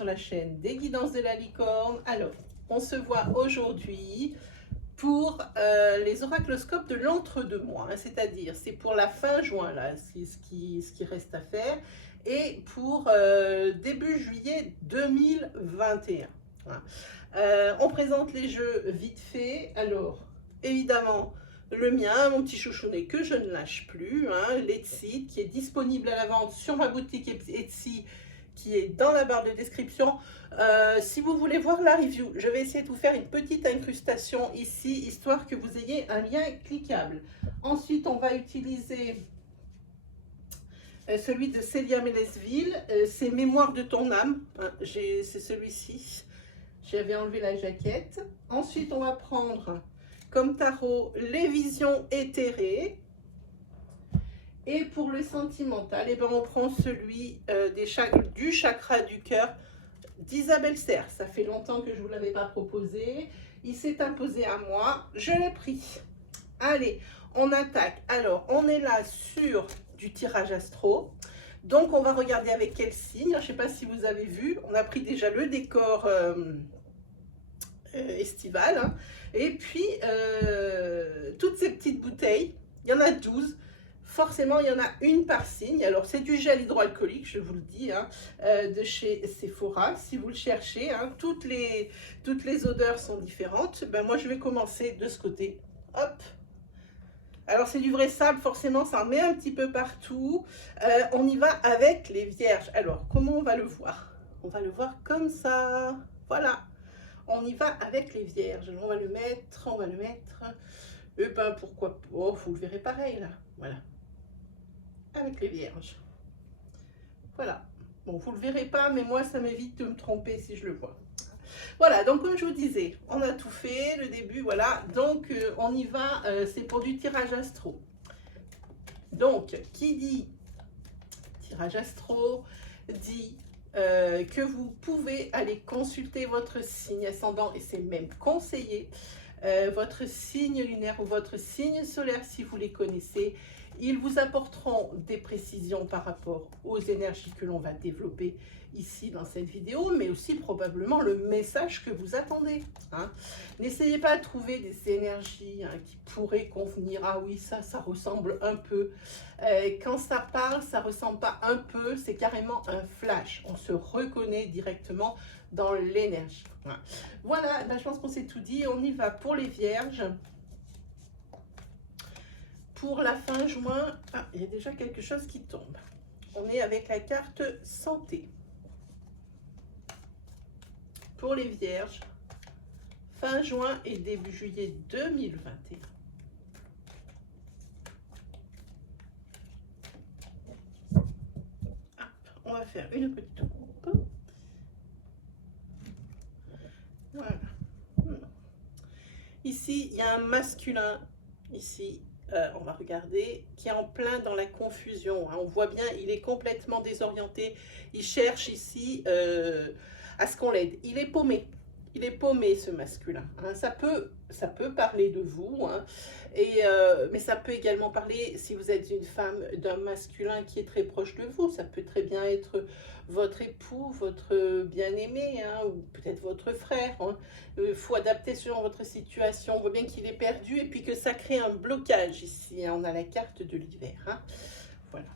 sur la chaîne des Guidances de la Licorne. Alors, on se voit aujourd'hui pour les oracloscopes de l'entre-deux-mois, hein, c'est-à-dire c'est pour la fin juin, là, c'est ce qui reste à faire, et pour début juillet 2021. Hein. On présente les jeux vite fait. Alors, évidemment, le mien, mon petit chouchounet que je ne lâche plus, hein, l'Etsy, qui est disponible à la vente sur ma boutique Etsy, qui est dans la barre de description. Si vous voulez voir la review, je vais essayer de vous faire une petite incrustation ici, histoire que vous ayez un lien cliquable. Ensuite, on va utiliser celui de Célia Mélesville, c'est Mémoire de ton âme, hein, c'est celui-ci. J'avais enlevé la jaquette. Ensuite, on va prendre comme tarot les visions éthérées. Et pour le sentimental, eh ben, on prend celui du chakra du cœur d'Isabelle Serres. Ça fait longtemps que je ne vous l'avais pas proposé. Il s'est imposé à moi. Je l'ai pris. Allez, on attaque. Alors, on est là sur du tirage astro. Donc, on va regarder avec quel signe. Je ne sais pas si vous avez vu. On a pris déjà le décor estival. Hein. Et puis, toutes ces petites bouteilles, il y en a 12. Forcément, il y en a une par signe. Alors, c'est du gel hydroalcoolique, je vous le dis, hein, de chez Sephora. Si vous le cherchez, hein, toutes les odeurs sont différentes. Ben, moi, je vais commencer de ce côté. Hop. Alors, c'est du vrai sable, forcément, ça en met un petit peu partout. On y va avec les vierges. Alors, comment on va le voir? On va le voir comme ça. Voilà. On y va avec les vierges. On va le mettre, Et ben, pourquoi pas? Oh, vous le verrez pareil, là. Voilà. Avec les vierges. Voilà. Bon, vous ne le verrez pas, mais moi, ça m'évite de me tromper si je le vois. Voilà, donc comme je vous disais, on a tout fait, le début, voilà. Donc, on y va, c'est pour du tirage astro. Donc, qui dit tirage astro, dit que vous pouvez aller consulter votre signe ascendant, et c'est même conseillé, votre signe lunaire ou votre signe solaire si vous les connaissez. Ils vous apporteront des précisions par rapport aux énergies que l'on va développer ici dans cette vidéo, mais aussi probablement le message que vous attendez. Hein. N'essayez pas de trouver des énergies qui pourraient convenir. Ah oui, ça ressemble un peu. Quand ça parle, ça ressemble pas un peu, c'est carrément un flash. On se reconnaît directement dans l'énergie. Voilà, ben, je pense qu'on s'est tout dit. On y va pour les vierges. Pour la fin juin, ah, il y a déjà quelque chose qui tombe. On est avec la carte santé. Pour les vierges, fin juin et début juillet 2021. Hop, on va faire une petite coupe. Voilà. Ici, il y a un masculin, ici, on va regarder, qui est en plein dans la confusion. Hein. On voit bien, il est complètement désorienté. Il cherche ici à ce qu'on l'aide. Il est paumé. Il est paumé, ce masculin. Hein. Ça peut parler de vous, hein. Mais ça peut également parler, si vous êtes une femme, d'un masculin qui est très proche de vous. Ça peut très bien être votre époux, votre bien-aimé, hein, ou peut-être votre frère. Hein. Faut adapter selon votre situation. On voit bien qu'il est perdu et puis que ça crée un blocage ici. Hein. On a la carte de l'hiver. Hein. Voilà.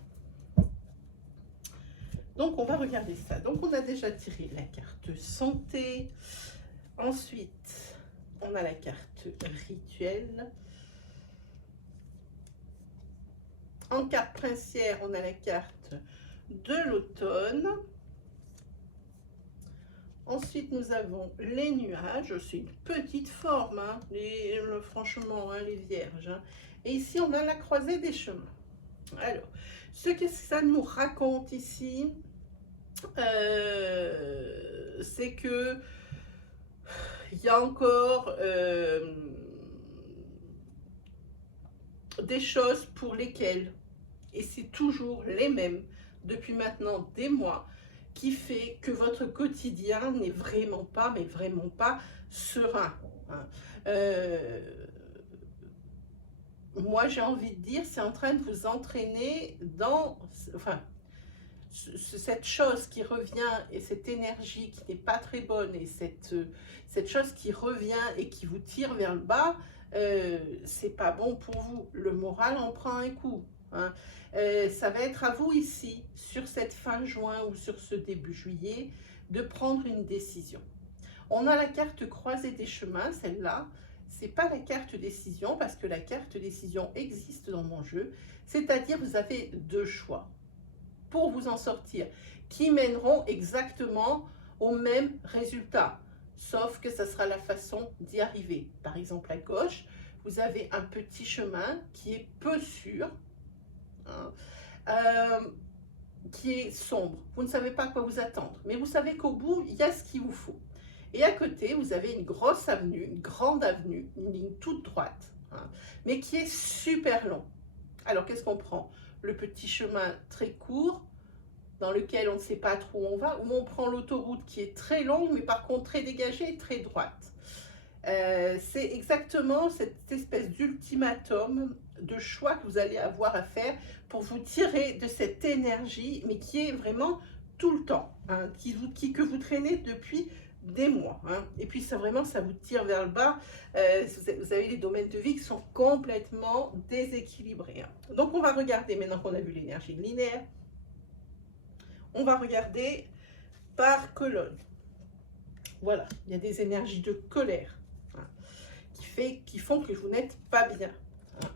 Donc, on va regarder ça. Donc, on a déjà tiré la carte santé. Ensuite, on a la carte rituel. En carte princière, on a la carte de l'automne. Ensuite, nous avons les nuages. C'est une petite forme, hein, franchement, hein, les vierges. Hein. Et ici, on a la croisée des chemins. Alors, ce que ça nous raconte ici, c'est que il y a encore des choses pour lesquelles, et c'est toujours les mêmes depuis maintenant des mois, qui fait que votre quotidien n'est vraiment pas, mais vraiment pas serein. Hein. Moi, j'ai envie de dire, c'est en train de vous entraîner dans... Enfin, cette chose qui revient et cette énergie qui n'est pas très bonne et cette chose qui revient et qui vous tire vers le bas, c'est pas bon pour vous. Le moral en prend un coup. Hein. Ça va être à vous ici, sur cette fin juin ou sur ce début juillet, de prendre une décision. On a la carte croisée des chemins, celle-là. C'est pas la carte décision parce que la carte décision existe dans mon jeu. C'est-à-dire vous avez deux choix pour vous en sortir qui mèneront exactement au même résultat. Sauf que ça sera la façon d'y arriver. Par exemple, à gauche, vous avez un petit chemin qui est peu sûr, hein, qui est sombre. Vous ne savez pas à quoi vous attendre, mais vous savez qu'au bout, il y a ce qu'il vous faut. Et à côté, vous avez une grosse avenue, une grande avenue, une ligne toute droite, hein, mais qui est super long. Alors, qu'est-ce qu'on prend? Le petit chemin très court, dans lequel on ne sait pas trop où on va, ou on prend l'autoroute qui est très longue, mais par contre très dégagée et très droite. C'est exactement cette espèce d'ultimatum de choix que vous allez avoir à faire pour vous tirer de cette énergie, mais qui est vraiment tout le temps, hein, que vous traînez depuis des mois. Hein. Et puis ça vraiment, ça vous tire vers le bas. Vous avez les domaines de vie qui sont complètement déséquilibrés. Hein. Donc on va regarder, maintenant qu'on a vu l'énergie linéaire, on va regarder par colonne. Voilà, il y a des énergies de colère, hein, qui font que vous n'êtes pas bien. Hein.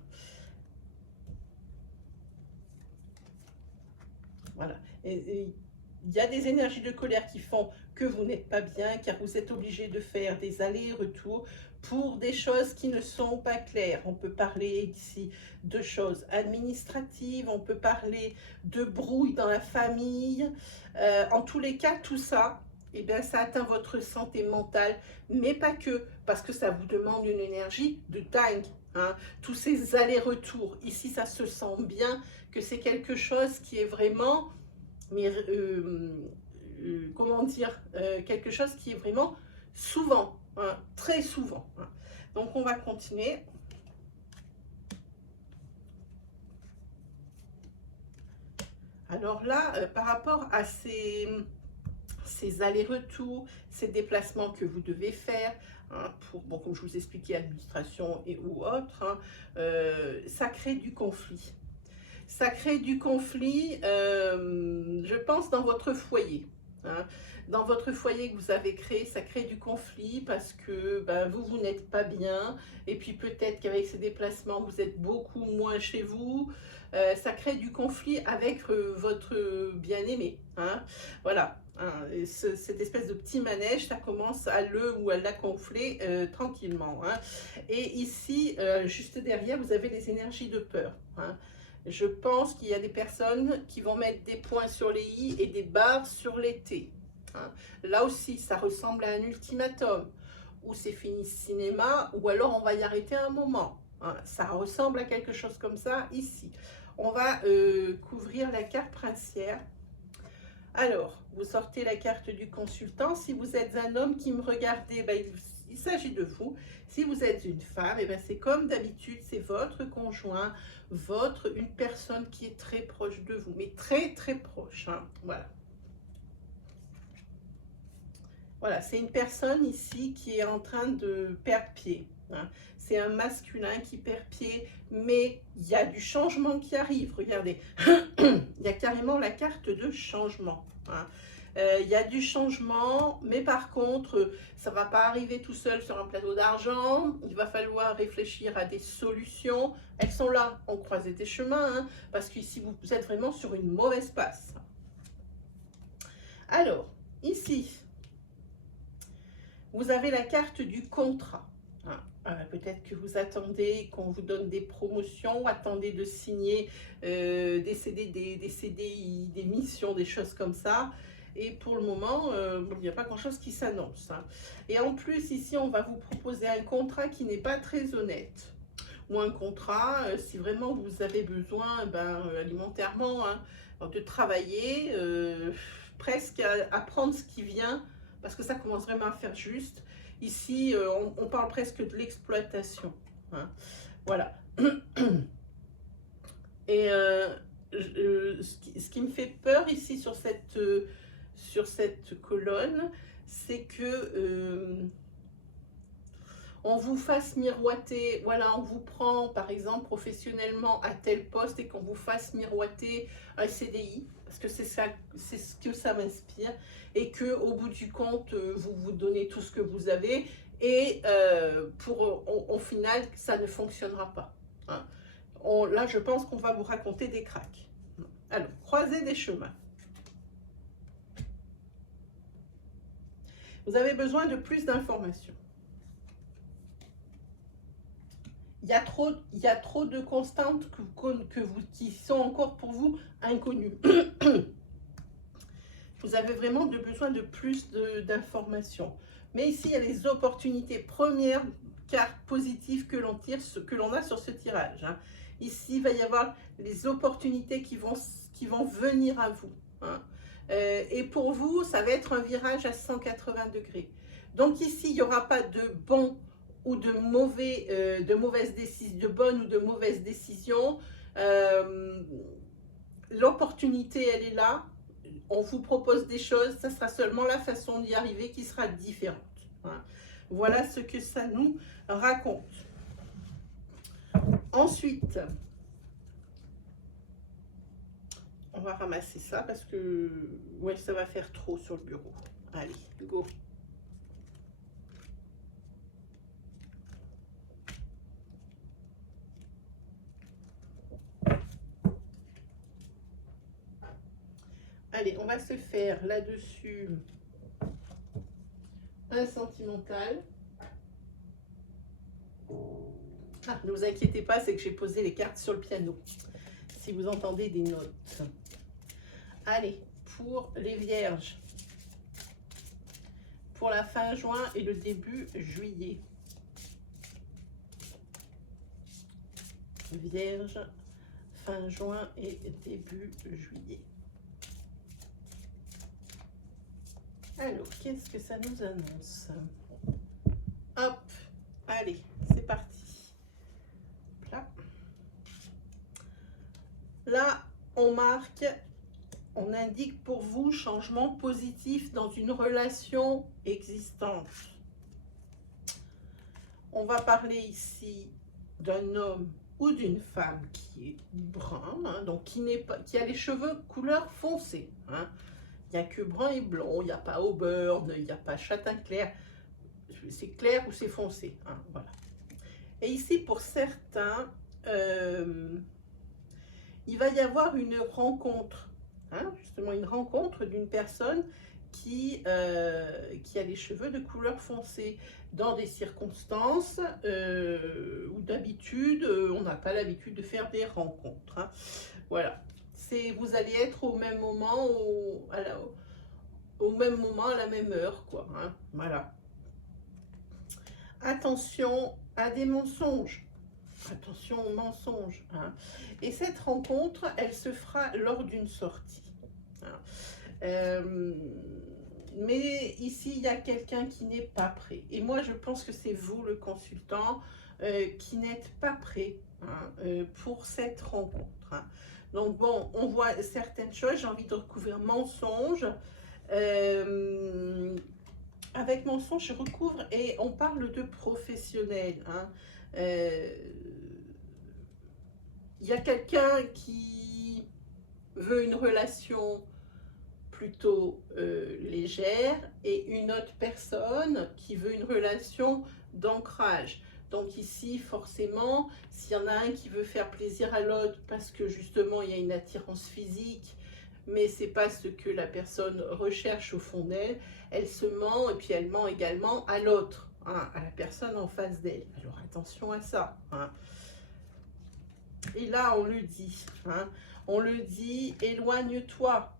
Voilà. Et il y a des énergies de colère qui font que vous n'êtes pas bien, car vous êtes obligé de faire des allers-retours pour des choses qui ne sont pas claires. On peut parler ici de choses administratives, on peut parler de brouille dans la famille. En tous les cas, tout ça, eh bien, ça atteint votre santé mentale, mais pas que, parce que ça vous demande une énergie de dingue. Hein. Tous ces allers-retours, ici, ça se sent bien que c'est quelque chose qui est vraiment, mais comment dire, quelque chose qui est vraiment souvent, hein, très souvent. Hein. Donc on va continuer. Alors là, par rapport à ces allers-retours, ces déplacements que vous devez faire, hein, bon, comme je vous expliquais, administration et ou autre, hein, ça crée du conflit. Ça crée du conflit, je pense, dans votre foyer. Hein. Dans votre foyer que vous avez créé, ça crée du conflit parce que ben, vous n'êtes pas bien. Et puis peut-être qu'avec ces déplacements, vous êtes beaucoup moins chez vous. Ça crée du conflit avec votre bien-aimé. Hein. Voilà. Hein. Cette espèce de petit manège, ça commence à le ou à la gonfler tranquillement. Hein. Et ici, juste derrière, vous avez les énergies de peur. Hein. Je pense qu'il y a des personnes qui vont mettre des points sur les i et des barres sur les t. Hein. Là aussi, ça ressemble à un ultimatum, où c'est fini cinéma, ou alors on va y arrêter un moment. Hein. Ça ressemble à quelque chose comme ça ici. On va couvrir la carte princière. Alors, vous sortez la carte du consultant. Si vous êtes un homme qui me regardez, ben, il s'agit de vous. Si vous êtes une femme, ben, c'est comme d'habitude, c'est votre conjoint, une personne qui est très proche de vous, mais très très proche. Hein. Voilà. Voilà, c'est une personne ici qui est en train de perdre pied. Hein. C'est un masculin qui perd pied, mais il y a du changement qui arrive. Regardez, il y a carrément la carte de changement. Hein. Il y a du changement, mais par contre, ça ne va pas arriver tout seul sur un plateau d'argent. Il va falloir réfléchir à des solutions. Elles sont là, on croisait des chemins, hein, parce qu'ici, vous êtes vraiment sur une mauvaise passe. Alors, ici, vous avez la carte du contrat. Hein. Peut-être que vous attendez qu'on vous donne des promotions, attendez de signer des CDD, des CDI, des missions, des choses comme ça. Et pour le moment, il n'y a pas grand-chose qui s'annonce. Hein. Et en plus, ici, on va vous proposer un contrat qui n'est pas très honnête. Ou un contrat, si vraiment vous avez besoin, alimentairement, hein, de travailler, presque à prendre ce qui vient, parce que ça commence vraiment à faire juste. Ici, on parle presque de l'exploitation. Hein. Voilà. Et ce qui me fait peur ici sur cette colonne, c'est que on vous fasse miroiter, voilà, on vous prend par exemple professionnellement à tel poste et qu'on vous fasse miroiter un CDI, parce que c'est ça, c'est ce que ça m'inspire, et que au bout du compte, vous vous donnez tout ce que vous avez, et au final, ça ne fonctionnera pas. Hein. Là, je pense qu'on va vous raconter des cracks. Alors, croisez des chemins. Vous avez besoin de plus d'informations. Il y a trop de constantes qui sont encore pour vous inconnues. Vous avez vraiment besoin de plus d'informations. Mais ici, il y a les opportunités. Première carte positive que l'on tire, que l'on a sur ce tirage. Hein. Ici, il va y avoir les opportunités qui vont venir à vous. Hein. Et pour vous, ça va être un virage à 180 degrés. Donc ici, il n'y aura pas de bon ou de mauvaises décisions, de bonnes ou de mauvaises décisions. L'opportunité, elle est là. On vous propose des choses, ça sera seulement la façon d'y arriver qui sera différente. Hein. Voilà ce que ça nous raconte. Ensuite, on va ramasser ça parce que ouais, ça va faire trop sur le bureau. Allez, go. Allez, on va se faire là-dessus un sentimental. Ah, ne vous inquiétez pas, c'est que j'ai posé les cartes sur le piano. Si vous entendez des notes. Allez, pour les vierges. Pour la fin juin et le début juillet. Vierge, fin juin et début juillet. Alors, qu'est-ce que ça nous annonce? Hop, allez, c'est parti. Là, là, on marque, on indique pour vous changement positif dans une relation existante. On va parler ici d'un homme ou d'une femme qui est brun, hein, donc qui a les cheveux couleur foncée. Hein. Il n'y a que brun et blond, il n'y a pas auburn, il n'y a pas châtain clair. C'est clair ou c'est foncé. Hein, voilà. Et ici, pour certains, il va y avoir une rencontre. Hein, justement, une rencontre d'une personne qui a les cheveux de couleur foncée dans des circonstances où d'habitude, on n'a pas l'habitude de faire des rencontres. Hein. Voilà. Vous allez être au même moment, au même moment, à la même heure, quoi. Hein. Voilà. Attention à des mensonges. Attention aux mensonges. Hein. Et cette rencontre, elle se fera lors d'une sortie. Hein. Mais ici, il y a quelqu'un qui n'est pas prêt. Et moi, je pense que c'est vous, le consultant, qui n'êtes pas prêt hein, pour cette rencontre. Hein. Donc bon, on voit certaines choses, j'ai envie de recouvrir mensonge. Avec mensonge, je recouvre et on parle de professionnel. Hein. Il y a quelqu'un qui veut une relation plutôt légère et une autre personne qui veut une relation d'ancrage. Donc ici, forcément, s'il y en a un qui veut faire plaisir à l'autre parce que justement, il y a une attirance physique, mais ce n'est pas ce que la personne recherche au fond d'elle, elle se ment et puis elle ment également à l'autre, hein, à la personne en face d'elle. Alors attention à ça. Hein. Et là, on le dit. Hein, on le dit, éloigne-toi.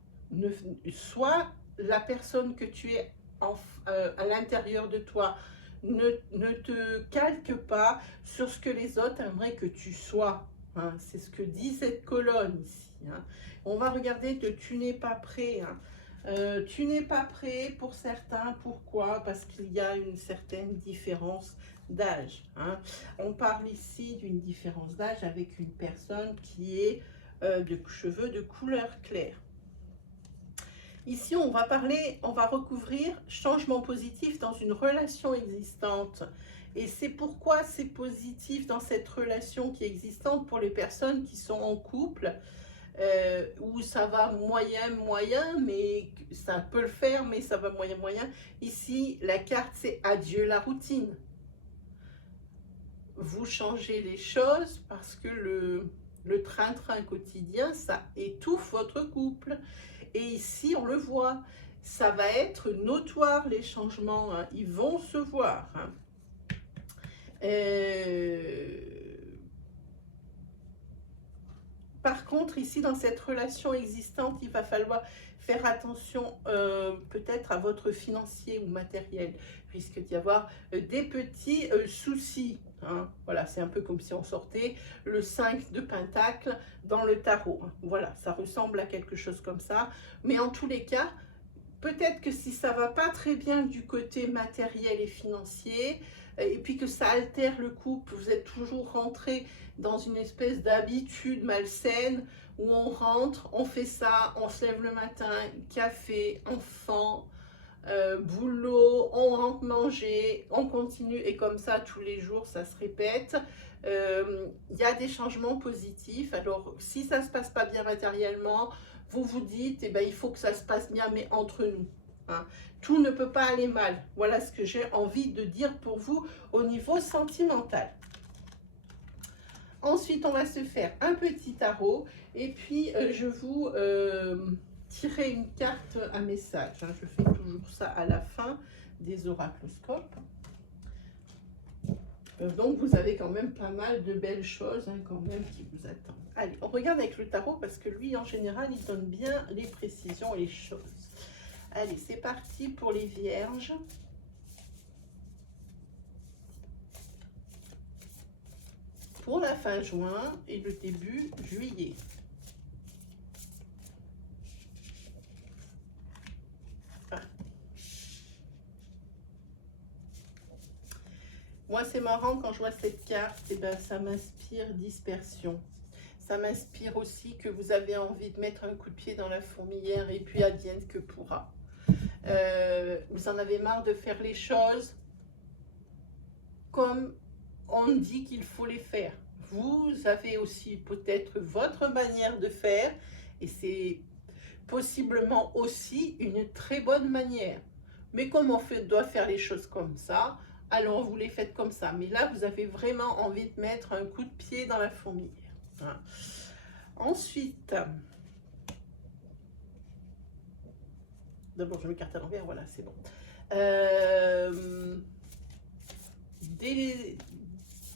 Sois la personne que tu es à l'intérieur de toi. Ne te calque pas sur ce que les autres aimeraient que tu sois. Hein. C'est ce que dit cette colonne ici. Hein. On va regarder de tu n'es pas prêt. Hein. Tu n'es pas prêt pour certains. Pourquoi? Parce qu'il y a une certaine différence d'âge. Hein. On parle ici d'une différence d'âge avec une personne qui est de cheveux de couleur claire. Ici, on va recouvrir changement positif dans une relation existante. Et c'est pourquoi c'est positif dans cette relation qui est existante pour les personnes qui sont en couple, où ça va moyen, mais ça peut le faire, mais ça va moyen. Ici, la carte, c'est adieu la routine. Vous changez les choses parce que le train-train quotidien, ça étouffe votre couple. Et ici, on le voit, ça va être notoire, les changements, hein. Ils vont se voir. Hein. Par contre, ici, dans cette relation existante, il va falloir faire attention peut-être à votre financier ou matériel. Il risque d'y avoir des petits soucis. Hein. Voilà, c'est un peu comme si on sortait le 5 de Pentacle dans le tarot. Hein. Voilà, ça ressemble à quelque chose comme ça. Mais en tous les cas, peut-être que si ça ne va pas très bien du côté matériel et financier, et puis que ça altère le couple, vous êtes toujours rentré dans une espèce d'habitude malsaine où on rentre, on fait ça, on se lève le matin, café, enfant, boulot, on rentre manger, on continue et comme ça tous les jours ça se répète. Y a des changements positifs. Alors si ça se passe pas bien matériellement, vous vous dites eh ben, il faut que ça se passe bien mais entre nous. Hein. Tout ne peut pas aller mal. Voilà ce que j'ai envie de dire pour vous au niveau sentimental. Ensuite, on va se faire un petit tarot et puis je vous tirer une carte, un message. Hein. Je fais toujours ça à la fin des oracloscopes. Donc, vous avez quand même pas mal de belles choses hein, quand même qui vous attendent. Allez, on regarde avec le tarot parce que lui, en général, il donne bien les précisions et les choses. Allez, c'est parti pour les vierges. Pour la fin juin et le début juillet. Ah. Moi, c'est marrant quand je vois cette carte, et ben, ça m'inspire dispersion. Ça m'inspire aussi que vous avez envie de mettre un coup de pied dans la fourmilière et puis advienne que pourra. Vous en avez marre de faire les choses comme on dit qu'il faut les faire. Vous avez aussi peut-être votre manière de faire et c'est possiblement aussi une très bonne manière. Mais comme on doit faire les choses comme ça, alors vous les faites comme ça. Mais là, vous avez vraiment envie de mettre un coup de pied dans la fourmilière. Hein. Ensuite, d'abord je m'écarte à l'envers, voilà, c'est bon.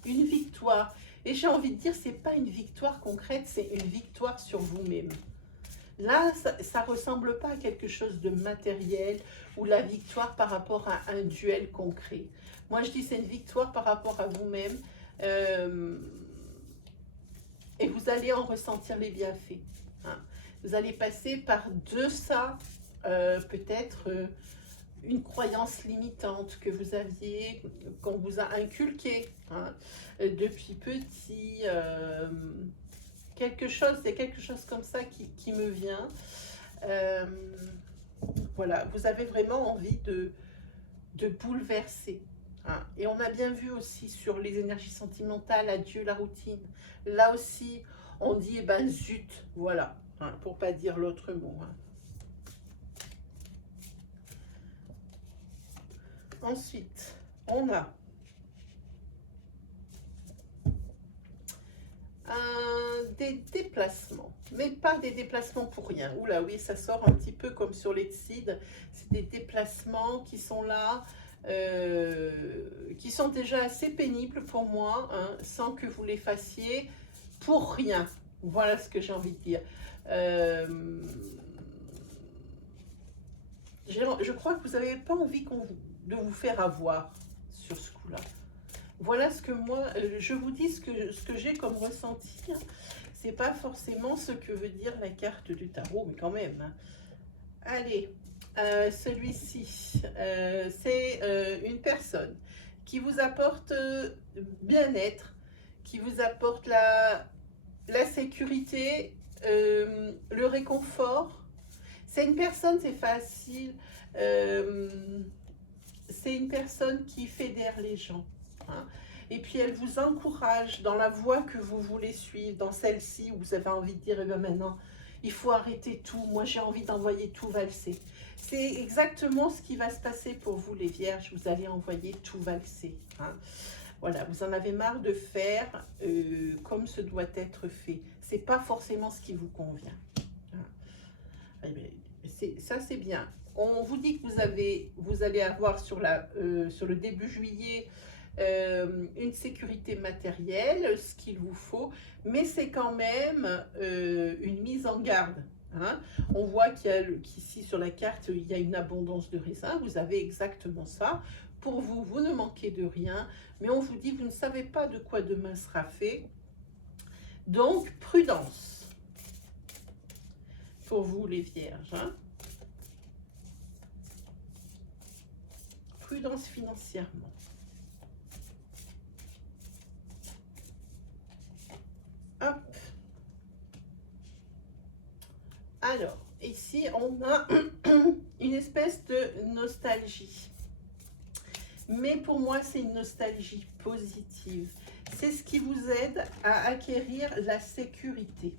Une victoire. Et j'ai envie de dire, c'est pas une victoire concrète, c'est une victoire sur vous-même. Là, ça ressemble pas à quelque chose de matériel ou la victoire par rapport à un duel concret. Moi, je dis c'est une victoire par rapport à vous-même et vous allez en ressentir les bienfaits. Hein. Vous allez passer par de ça, peut-être une croyance limitante que vous aviez, qu'on vous a inculquée hein, depuis petit. C'est quelque chose comme ça qui me vient. Voilà, vous avez vraiment envie de bouleverser. Hein. Et on a bien vu aussi sur les énergies sentimentales, adieu la routine. Là aussi, on dit, eh ben zut, voilà, hein, pour pas dire l'autre mot. Hein. Ensuite, on a des déplacements, mais pas des déplacements pour rien. Oula, oui, ça sort un petit peu comme sur les Tsides. C'est des déplacements qui sont là, qui sont déjà assez pénibles pour moi, hein, sans que vous les fassiez pour rien. Voilà ce que j'ai envie de dire. Je crois que vous n'avez pas envie de vous faire avoir sur ce coup-là. Voilà ce que moi, je vous dis ce que j'ai comme ressenti. Hein. C'est pas forcément ce que veut dire la carte du tarot, mais quand même. Hein. Allez, celui-ci, c'est une personne qui vous apporte bien-être, qui vous apporte la sécurité, le réconfort. C'est une personne, c'est facile, c'est une personne qui fédère les gens. Hein. Et puis elle vous encourage dans la voie que vous voulez suivre, dans celle-ci où vous avez envie de dire, eh bien maintenant, il faut arrêter tout, moi j'ai envie d'envoyer tout valser. C'est exactement ce qui va se passer pour vous les vierges, vous allez envoyer tout valser. Hein. Voilà, vous en avez marre de faire comme ce doit être fait. C'est pas forcément ce qui vous convient. Hein. Ça c'est bien. On vous dit que vous allez avoir sur le début juillet une sécurité matérielle, ce qu'il vous faut, mais c'est quand même une mise en garde. Hein. On voit qu'ici sur la carte, il y a une abondance de raisins. Vous avez exactement ça. Pour vous, vous ne manquez de rien, mais on vous dit, vous ne savez pas de quoi demain sera fait. Donc, prudence pour vous les vierges. Hein. Prudence financièrement. Hop. Alors, ici, on a une espèce de nostalgie. Mais pour moi, c'est une nostalgie positive. C'est ce qui vous aide à acquérir la sécurité.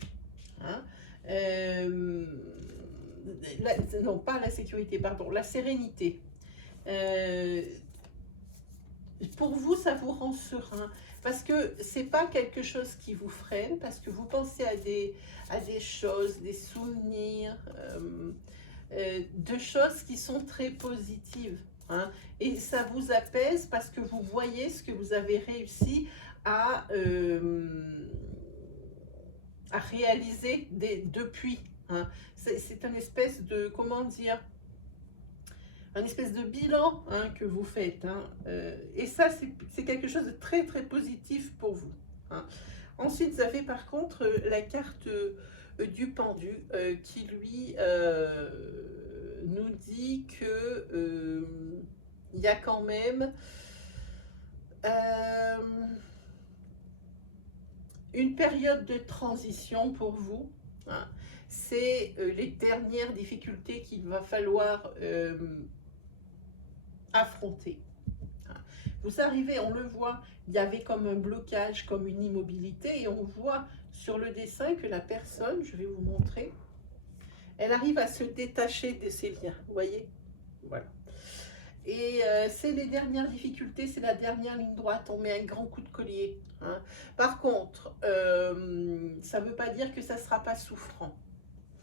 Hein. Non, pas la sécurité, pardon, la sérénité. Pour vous, ça vous rend serein. Parce que c'est pas quelque chose qui vous freine, parce que vous pensez à des choses, des souvenirs, de choses qui sont très positives. Hein, et ça vous apaise parce que vous voyez ce que vous avez réussi à réaliser depuis. Hein. C'est une espèce de, comment dire, un espèce de bilan hein, que vous faites. Hein. Et ça, c'est quelque chose de très, très positif pour vous. Hein. Ensuite, vous avez par contre la carte du pendu qui, lui, nous dit que il y a quand même une période de transition pour vous. Hein. C'est les dernières difficultés qu'il va falloir affronter. Vous arrivez, on le voit, il y avait comme un blocage, comme une immobilité, et on voit sur le dessin que la personne, je vais vous montrer, elle arrive à se détacher de ces liens, vous voyez, voilà. Et c'est les dernières difficultés, c'est la dernière ligne droite, on met un grand coup de collier. Hein. Par contre, ça ne veut pas dire que ça ne sera pas souffrant.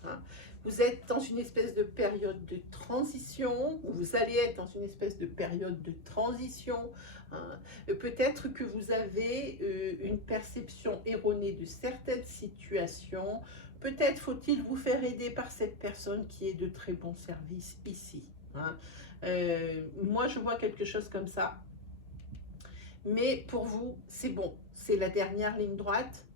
Hein. Vous êtes dans une espèce de période de transition, vous allez être dans une espèce de période de transition. Hein. Peut-être que vous avez une perception erronée de certaines situations. Peut-être faut-il vous faire aider par cette personne qui est de très bon service ici. Hein. Moi, je vois quelque chose comme ça. Mais pour vous, c'est bon. C'est la dernière ligne droite.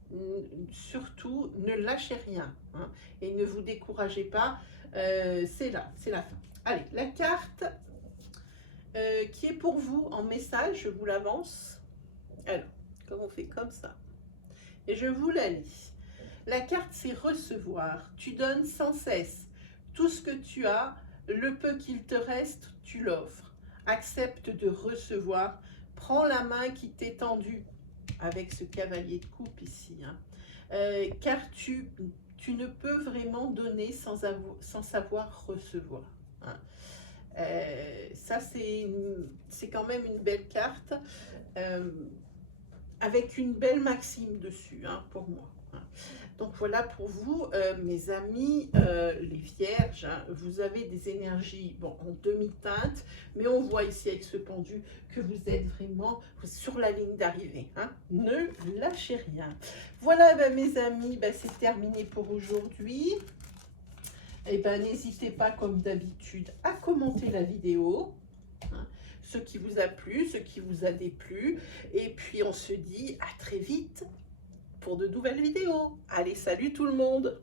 Surtout, ne lâchez rien hein, et ne vous découragez pas, c'est là, c'est la fin. Allez, la carte qui est pour vous en message, je vous l'avance. Alors, comme on fait comme ça, et je vous la lis. La carte, c'est recevoir. Tu donnes sans cesse tout ce que tu as, le peu qu'il te reste, tu l'offres. Accepte de recevoir. Prends la main qui t'est tendue avec ce cavalier de coupe ici, hein. Car tu ne peux vraiment donner sans savoir recevoir. Hein. Ça, c'est quand même une belle carte, avec une belle maxime dessus, hein, pour moi. Hein. Donc voilà pour vous, mes amis, les vierges, hein, vous avez des énergies bon, en demi-teinte, mais on voit ici avec ce pendu que vous êtes vraiment sur la ligne d'arrivée. Hein. Ne lâchez rien. Voilà ben, mes amis, ben, c'est terminé pour aujourd'hui. Et ben, n'hésitez pas comme d'habitude à commenter la vidéo. Hein, ce qui vous a plu, ce qui vous a déplu. Et puis on se dit à très vite pour de nouvelles vidéos. Allez, salut tout le monde!